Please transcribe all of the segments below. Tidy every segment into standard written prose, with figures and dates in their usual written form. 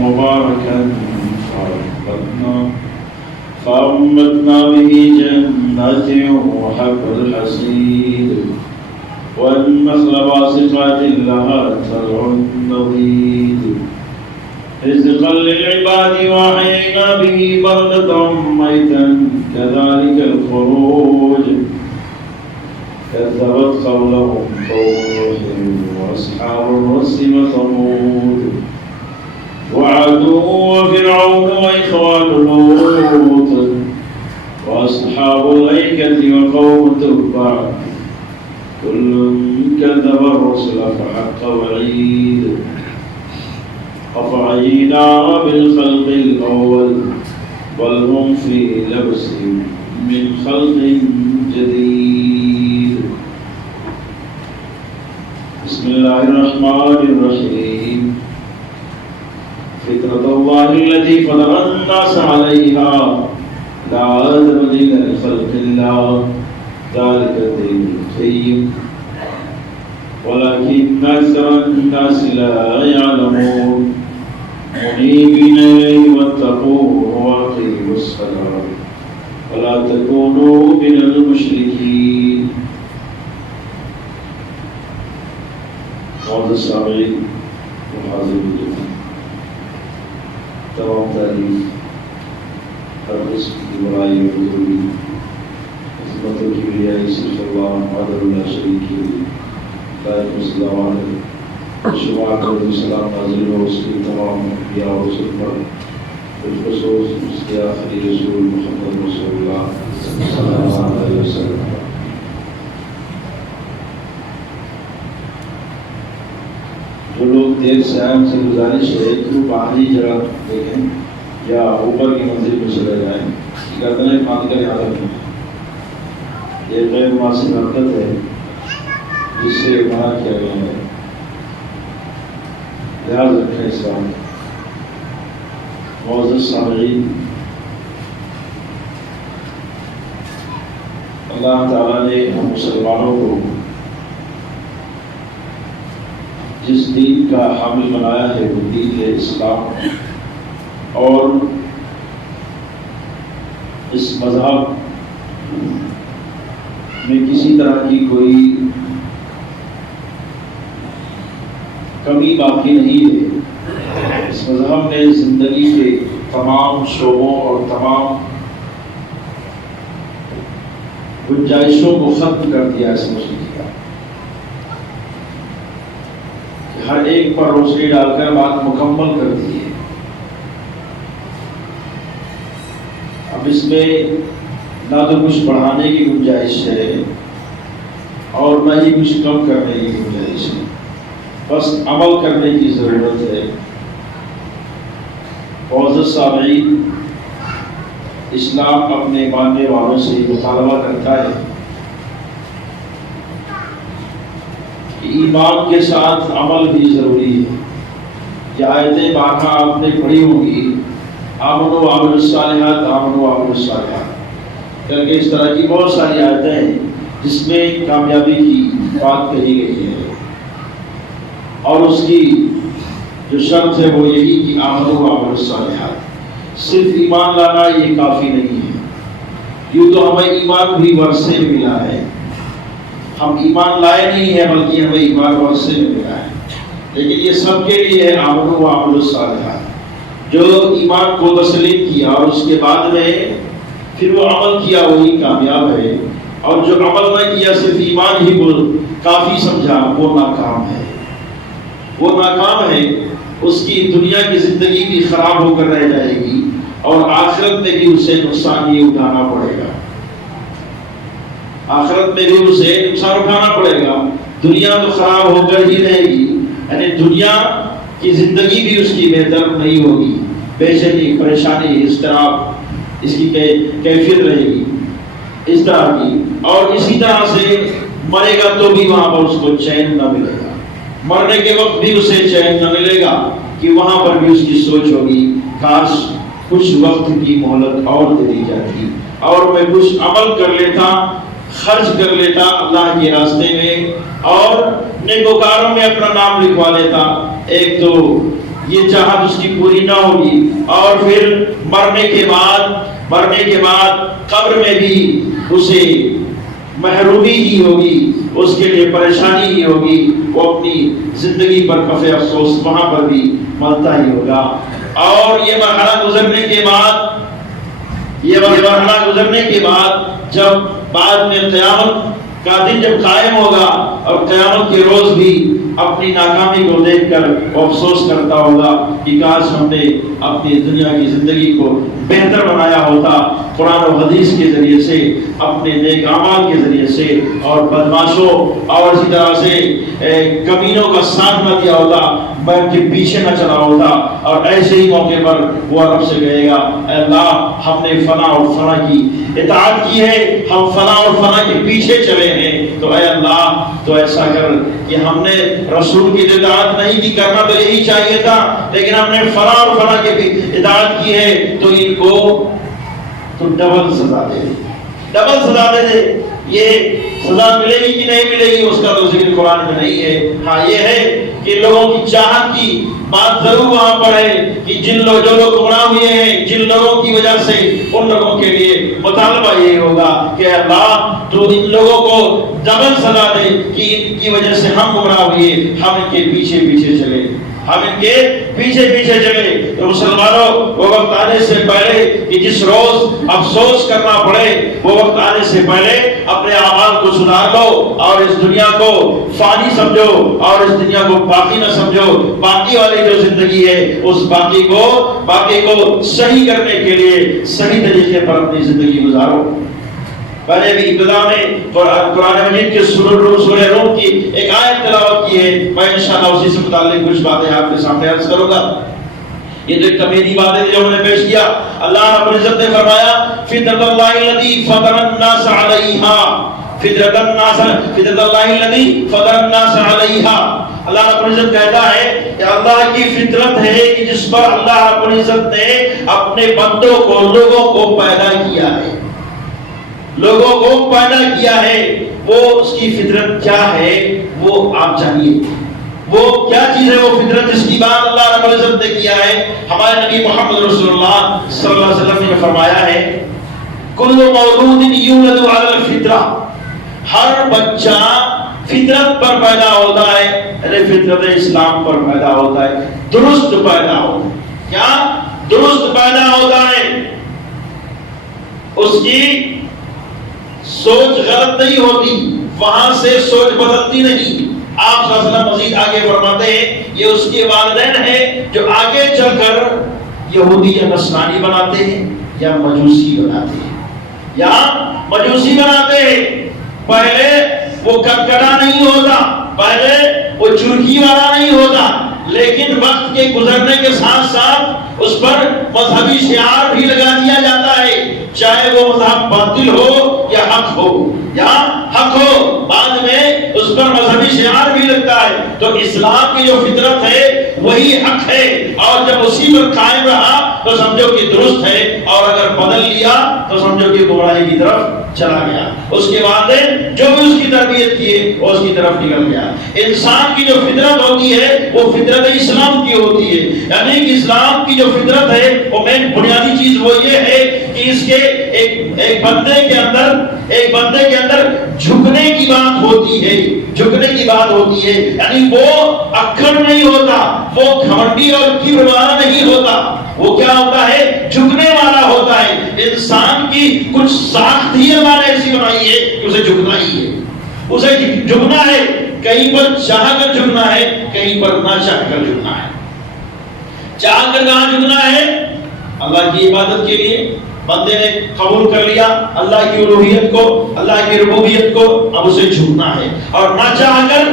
مباركا فأنبتنا به جنات وحب الحصيد والنخل باسقات لها طلع نضيد رزقا للعباد وأحيينا به بلدة ميتا كذلك الخروج كذبت قبلهم قوم نوح وأصحاب الرس وثمود وعاد وفرعون وإخوان لوط وأصحاب الأيكة وقوم تبع كل كذب الرسل فحق وعيد أفعينا بالخلق الأول بل هم في لبس من خلق جديد بسم الله الرحمن الرحيم فطرة الله التي فطر الناس عليها لا تبديل لخلق الله ذلك الدين القيم ولكن أكثر الناس لا يعلمون منيبين إليه واتقوه وأقيموا الصلاة ولا تكونوا من المشركين. معزز سامعین وحاضرین، تمام تعریف ہر قسم کی بڑائی اور بزرگی عظمتوں کی بڑائی صرف اللہ وحدہ لا شریک کے لیے لائق السلام شمار کر سلام نازل ہو اس کی تمام انبیاء اور رسول پر، بالخصوص اس کے آخری رسول محمد رسول اللہ صلی اللہ علیہ وسلم. جو لوگ دیر سے آئے ان سے گزارش ہے کہ وہ باہری جگہ دیکھیں یا اوپر کی منزل میں چلے جائیں، گردنیں باندھ کر یاد رکھیں. یہ غیر مناسب حرکت ہے جس سے منع کیا گیا ہے، لحاظ رکھیں اس کا. معزز سامعین، اللہ تعالیٰ نے ہم مسلمانوں کو جس دین کا حامل بنایا ہے وہ دین ہے اسلام، اور اس مذہب میں کسی طرح کی کوئی کمی باقی نہیں ہے. اس مذہب نے زندگی کے تمام شعبوں اور تمام گنجائشوں کو ختم کر دیا ہے. سمجھنے کا ہر ایک پر روشنی ڈال کر بات مکمل کر دی ہے. اب اس میں نہ تو کچھ بڑھانے کی گنجائش ہے اور نہ ہی کچھ کم کرنے کی گنجائش ہے، بس عمل کرنے کی ضرورت ہے. معزز سامعین، اسلام اپنے ماننے والوں سے مطالبہ کرتا ہے کہ ایمان کے ساتھ عمل بھی ضروری ہے. یہ آیتیں بارہا آپ نے پڑھی ہوں گی، آمنوا وعملوا الصالحات، آمنوا وعملوا الصالحات کر کے اس طرح کی بہت ساری آیتیں ہیں جس میں کامیابی کی بات کہی گئی ہے، اور اس کی جو شرط ہے وہ یہی کہ آمنوا وعملوا الصالحات. صرف ایمان لانا یہ کافی نہیں ہے. یوں تو ہمیں ایمان بھی ورثے میں ملا ہے، ہم ایمان لائے نہیں ہیں بلکہ ہمیں ایمان ورثے میں ملا ہے. لیکن یہ سب کے لیے ہے آمنوا وعملوا الصالحات. جو ایمان کو تسلیم کیا اور اس کے بعد میں پھر وہ عمل کیا وہی کامیاب ہے، اور جو عمل نہ کیا صرف ایمان ہی کو کافی سمجھا وہ ناکام ہے. وہ ناکام ہے، اس کی دنیا کی زندگی بھی خراب ہو کر رہ جائے گی اور آخرت میں بھی اسے نقصان ہی اٹھانا پڑے گا. آخرت میں بھی اسے نقصان اٹھانا پڑے گا. دنیا تو خراب ہو کر ہی رہے گی، یعنی دنیا کی زندگی بھی اس کی بہتر نہیں ہوگی. بے چینی، پریشانی، اضطراب اس کی کیفیت رہے گی اس طرح کی. اور اسی طرح سے مرے گا تو بھی وہاں پر اس کو چین نہ ملے گا. مرنے کے وقت بھی اسے چین نہ ملے گا کہ وہاں پر بھی اس کی سوچ ہوگی کاش کچھ وقت کی مہلت اور دے دی جاتی اور میں کچھ عمل کر لیتا، خرچ کر لیتا اللہ کے راستے میں اور نیکوکاروں میں اپنا نام لکھوا لیتا. ایک تو یہ چاہت اس کی پوری نہ ہوگی، اور پھر مرنے کے بعد قبر میں بھی اسے محرومی ہی ہوگی، اس کے لیے پریشانی ہی ہوگی، وہ اپنی زندگی پر کفِ افسوس وہاں پر بھی ملتا ہی ہوگا۔ اور یہ مرحلہ گزرنے کے بعد جب بعد میں قیامت کا دن جب قائم ہوگا اور قیامت کے روز بھی اپنی ناکامی کو دیکھ کر وہ افسوس کرتا ہوگا کہ کاش ہم نے اپنی دنیا کی زندگی کو بہتر بنایا ہوتا، قرآن و حدیث کے ذریعے سے، اپنے نیک اعمال کے ذریعے سے، اور بدماشوں اور اسی طرح سے کمینوں کا ساتھ نہ دیا ہوتا، میں ان کے پیچھے نہ چلا ہوتا۔ اور ایسے ہی موقع پر وہ رب سے کہے گا، اے اللہ ہم نے فلاں اور فلاں کی اطاعت کی ہے، ہم فلاں اور فلاں کے پیچھے چلے ہیں، تو اے اللہ تو ایسا کر کہ ہم نے رسول کی اطاعت نہیں کی، کرنا تو یہی چاہیے تھا، لیکن ہم نے فلاں اور فلاں کی بھی اطاعت کی ہے، تو ان کو تو ڈبل سزا دے دے۔ یہ سزا ملے گی کہ نہیں ملے گی اس کا تو ذکر قرآن میں نہیں ہے۔ ہاں یہ ہے کہ لوگوں کی چاہت کی بات ضرور وہاں پر ہے کہ جو لوگ گمراہ ہوئے ہیں، جن لوگوں کی وجہ سے ان لوگوں کے لیے مطالبہ یہ ہوگا کہ اللہ تو ان لوگوں کو ڈبل سزا دے کہ ان کی وجہ سے ہم گمراہ ہوئے، ہم ان کے پیچھے چلے۔ تو مسلمانوں وہ وقت آنے سے پہلے کہ جس روز افسوس کرنا پڑے، وہ وقت آنے سے پہلے اپنے اعمال کو سدھار لو اور اس دنیا کو فانی سمجھو اور اس دنیا کو باقی نہ سمجھو۔ باقی والی جو زندگی ہے اس باقی کو صحیح کرنے کے لیے صحیح طریقے پر اپنی زندگی گزارو۔ میں نے بھی ابتدا میں قرآن مجید کے سورہ روم کی ایک آیت تلاوت کی ہے، میں انشاءاللہ اسی سے متعلق کچھ باتیں آپ کے سامنے عرض کروں گا۔ یہ جو تمہیدی باتیں جو ہم نے پیش کیا، اللہ رب العزت نے فرمایا فطرۃ اللہ الذی فطر الناس علیہا، فطرۃ اللہ الذی فطر الناس علیہا۔ اللہ رب العزت کہتا ہے کہ اللہ کی فطرت ہے کہ جس پر اللہ رب العزت نے اپنے بندوں کو، لوگوں کو پیدا کیا ہے، وہ اس کی فطرت کیا ہے وہ آپ جانیے۔ وہ کیا چیز ہے وہ فطرت جس کی بات اللہ رب العزت نے کیا ہے؟ ہمارے نبی محمد رسول اللہ صلی اللہ علیہ وسلم نے فرمایا ہے کل مولود یولد علی الفطرہ، ہر بچہ فطرت پر پیدا ہوتا ہے، یعنی فطرت اسلام پر پیدا ہوتا ہے، درست پیدا ہوتا ہے۔ کیا درست پیدا ہوتا ہے؟ اس کی سوچ غلط نہیں ہوتی، وہاں سے سوچ بدلتی نہیں۔ آپ صلی اللہ علیہ وسلم مزید آگے فرماتے ہیں یہ اس کے والدین ہیں جو آگے چل کر یہودی یا نصرانی بناتے ہیں یا مجوسی بناتے ہیں۔ پہلے وہ کٹکٹا نہیں ہوتا، پہلے وہ چرکی والا نہیں ہوتا، لیکن وقت کے گزرنے کے ساتھ ساتھ اس پر مذہبی شعار بھی لگا دیا جاتا ہے، چاہے وہ مذہب باطل ہو یا حق ہو، بعد میں اس پر مذہبی شعار بھی لگتا ہے۔ تو اسلام کی جو فطرت ہے وہی حق ہے، اور جب اسی پر قائم رہا تو سمجھو کہ درست ہے، اور اگر بدل لیا تو سمجھو کہ گمراہی کی طرف چلا گیا۔ اس کے بعد جو بھی اس کی تربیت کیے وہ اس کی طرف نکل گیا۔ انسان کی جو فطرت ہوتی ہے وہ فطرت اسلام کی ہوتی ہے، یعنی کہ اسلام کی جو فطرت ہے وہ مین بنیادی چیز وہ یہ ہے کہ اس کے ایک بندے کے اندر جھکنے کی بات ہوتی ہے، یعنی وہ اکڑ نہیں ہوتا، وہ گھمنڈی اور کبر والا نہیں ہوتا، وہ کیا ہوتا ہے؟ جھکنے والا ہوتا ہے۔ انسان کی کچھ ساخت ہی ہمارے ایسی بنائی ہے کہ اسے جھکنا ہے، کہیں پر چاہ کر جھکنا ہے، کہیں پر نہ چاہ کر جھکنا ہے۔ چاہ کر کہاں جھکنا ہے؟ اللہ کی عبادت کے لیے بندے نے قبول کر لیا اللہ کی الوہیت کو، اللہ کی ربوبیت کو، اب اسے جھکنا ہے۔ اور نہ چاہ کر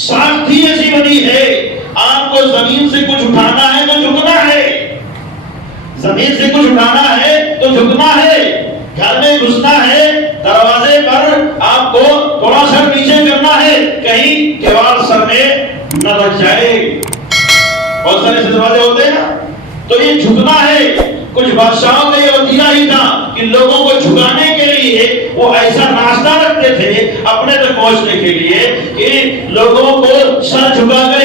ساخت ہی ایسی بنی ہے، آپ کو زمین سے کچھ اٹھانا ہے تو جھکنا ہے، زمین سے کچھ اٹھانا ہے تو جھکنا ہے، گھر میں گھسنا ہے دروازے پر آپ کو تھوڑا سر نیچے کرنا ہے، کہیں کیوڑ سر میں نہ لگ جائے۔ بہت سارے دروازے ہوتے ہیں نا، تو یہ جھکنا ہے۔ کچھ بادشاہوں کا یہ وتیرہ ہی تھا کہ لوگوں کو جھکانے کے لیے وہ ایسا راستہ رکھتے تھے اپنے تک پہنچنے کے لیے کہ لوگوں کو سر جھکا کر